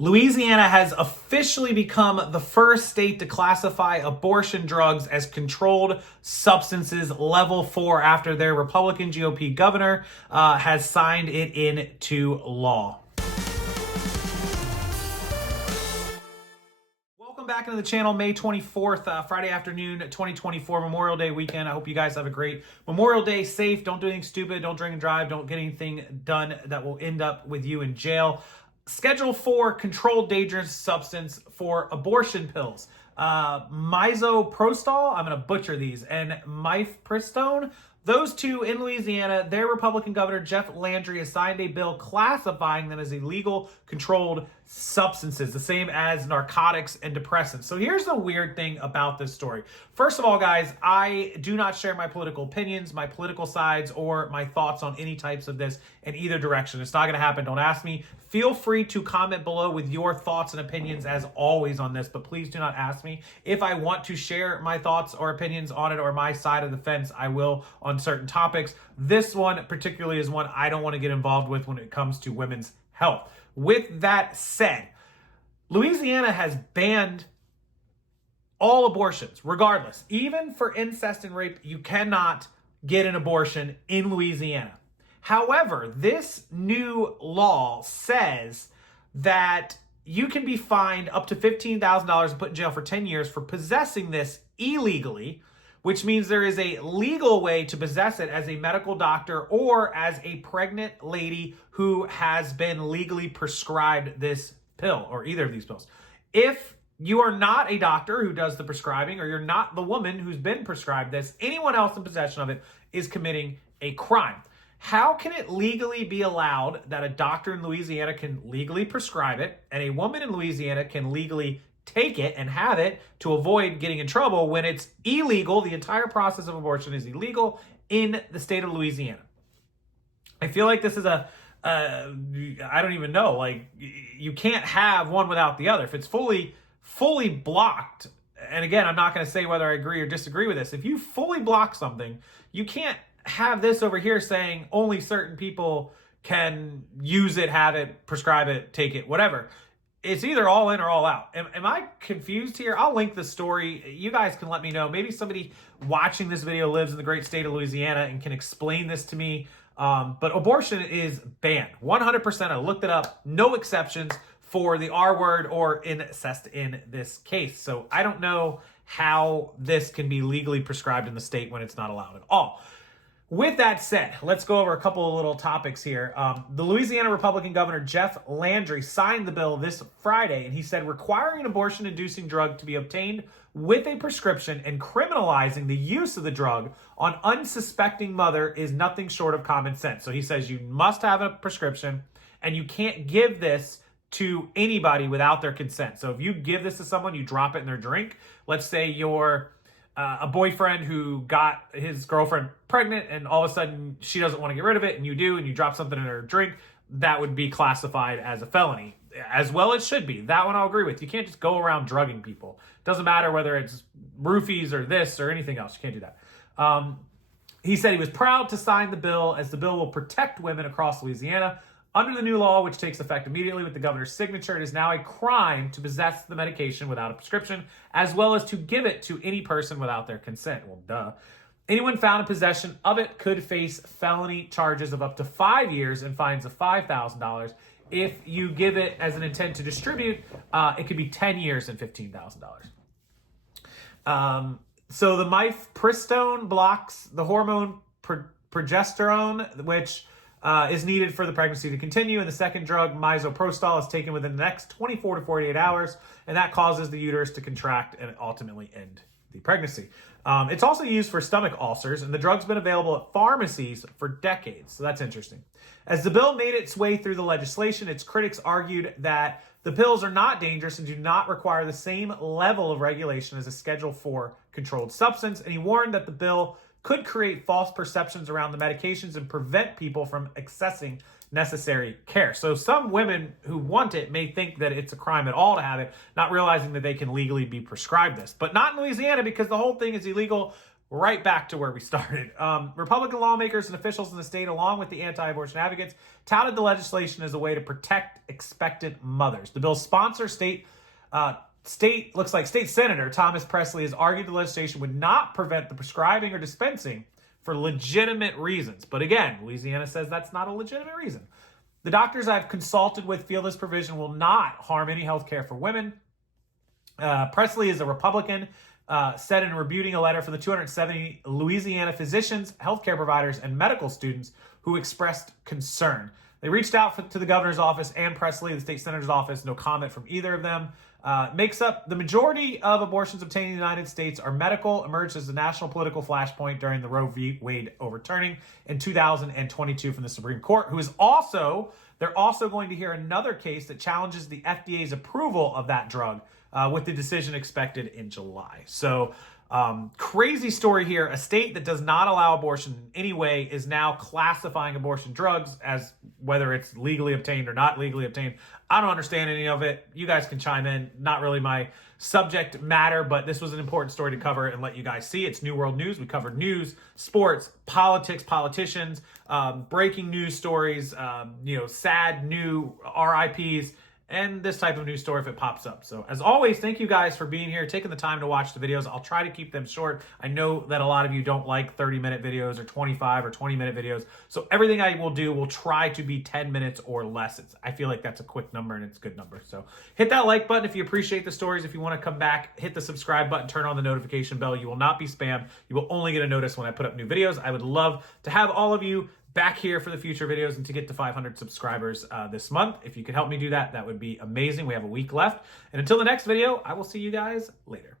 Louisiana has officially become the first state to classify abortion drugs as controlled substances level 4 after their Republican GOP governor has signed it into law. Welcome back into the channel. May 24th, Friday afternoon, 2024, Memorial Day weekend. I hope you guys have a great Memorial Day. Safe. Don't do anything stupid. Don't drink and drive. Don't get anything done that will end up with you in jail. Schedule 4 controlled dangerous substance for abortion pills. Misoprostol, I'm going to butcher these, and mifepristone. Those two in Louisiana, their Republican governor, Jeff Landry, has signed a bill classifying them as illegal controlled substances, the same as narcotics and depressants. So here's the weird thing about this story. First of all, guys, I do not share my political opinions, my political sides, or my thoughts on any types of this in either direction. It's not going to happen. Don't ask me. Feel free to comment below with your thoughts and opinions as always on this, but please do not ask me. If I want to share my thoughts or opinions on it or my side of the fence, I will on certain topics. This one particularly is one I don't want to get involved with when it comes to women's health. With that said, Louisiana has banned all abortions, regardless. Even for incest and rape, you cannot get an abortion in Louisiana. However, this new law says that you can be fined up to $15,000 and put in jail for 10 years for possessing this illegally, which means there is a legal way to possess it as a medical doctor or as a pregnant lady who has been legally prescribed this pill or either of these pills. If you are not a doctor who does the prescribing or you're not the woman who's been prescribed this, anyone else in possession of it is committing a crime. How can it legally be allowed that a doctor in Louisiana can legally prescribe it and a woman in Louisiana can legally take it and have it to avoid getting in trouble when it's illegal? The entire process of abortion is illegal in the state of Louisiana. I feel like this is I don't even know, like you can't have one without the other. If it's fully blocked, and again, I'm not going to say whether I agree or disagree with this. If you fully block something, you can't have this over here saying only certain people can use it, have it, prescribe it, take it, whatever. It's either all in or all out. Am I confused here? I'll link the story. You guys can let me know. Maybe somebody watching this video lives in the great state of Louisiana and can explain this to me. But abortion is banned. 100%. I looked it up. No exceptions for the R word or incest in this case. So I don't know how this can be legally prescribed in the state when it's not allowed at all. With that said, let's go over a couple of little topics here. The Louisiana Republican governor, Jeff Landry, signed the bill this Friday, and he said requiring an abortion-inducing drug to be obtained with a prescription and criminalizing the use of the drug on unsuspecting mother is nothing short of common sense. So he says you must have a prescription, and you can't give this to anybody without their consent. So if you give this to someone, you drop it in their drink. Let's say you're a boyfriend who got his girlfriend pregnant and all of a sudden she doesn't want to get rid of it and you do, and you drop something in her drink, that would be classified as a felony. As well it should be. That one I'll agree with. You can't just go around drugging people. Doesn't matter whether it's roofies or this or anything else. You can't do that. He said he was proud to sign the bill as the bill will protect women across Louisiana. Under the new law, which takes effect immediately with the governor's signature, it is now a crime to possess the medication without a prescription, as well as to give it to any person without their consent. Well, duh. Anyone found in possession of it could face felony charges of up to 5 years and fines of $5,000. If you give it as an intent to distribute, it could be 10 years and $15,000. So the mifepristone blocks the hormone progesterone, which is needed for the pregnancy to continue. And the second drug, misoprostol, is taken within the next 24 to 48 hours, and that causes the uterus to contract and ultimately end the pregnancy. It's also used for stomach ulcers, and the drug's been available at pharmacies for decades, so that's interesting. As the bill made its way through the legislation, its critics argued that the pills are not dangerous and do not require the same level of regulation as a Schedule 4 controlled substance, and he warned that the bill could create false perceptions around the medications and prevent people from accessing necessary care. So some women who want it may think that it's a crime at all to have it, not realizing that they can legally be prescribed this. But not in Louisiana, because the whole thing is illegal right back to where we started. Republican lawmakers and officials in the state, along with the anti-abortion advocates, touted the legislation as a way to protect expectant mothers. The bill's sponsor, State Senator Thomas Presley, has argued the legislation would not prevent the prescribing or dispensing for legitimate reasons. But again, Louisiana says that's not a legitimate reason. The doctors I've consulted with feel this provision will not harm any health care for women. Presley is a Republican, said in rebuting a letter from the 270 Louisiana physicians, healthcare providers, and medical students who expressed concern. They reached out to the governor's office and Presley, the state senator's office. No comment from either of them. Makes up the majority of abortions obtained in the United States are medical, emerged as a national political flashpoint during the Roe v. Wade overturning in 2022 from the Supreme Court, they're also going to hear another case that challenges the FDA's approval of that drug, with the decision expected in July. So crazy story here. A state that does not allow abortion in any way is now classifying abortion drugs as whether it's legally obtained or not legally obtained. I don't understand any of it. You guys can chime in. Not really my subject matter, but this was an important story to cover and let you guys see. It's New World News. We covered news, sports, politics, politicians, breaking news stories, sad new RIPs, and this type of news story if it pops up. So as always, thank you guys for being here, taking the time to watch the videos. I'll try to keep them short. I know that a lot of you don't like 30-minute videos or 25 or 20-minute videos. So everything I will do will try to be 10 minutes or less. I feel like that's a quick number and it's a good number. So hit that like button if you appreciate the stories. If you want to come back, hit the subscribe button, turn on the notification bell. You will not be spammed. You will only get a notice when I put up new videos. I would love to have all of you back here for the future videos and to get to 500 subscribers this month. If you could help me do that, that would be amazing. We have a week left. And until the next video, I will see you guys later.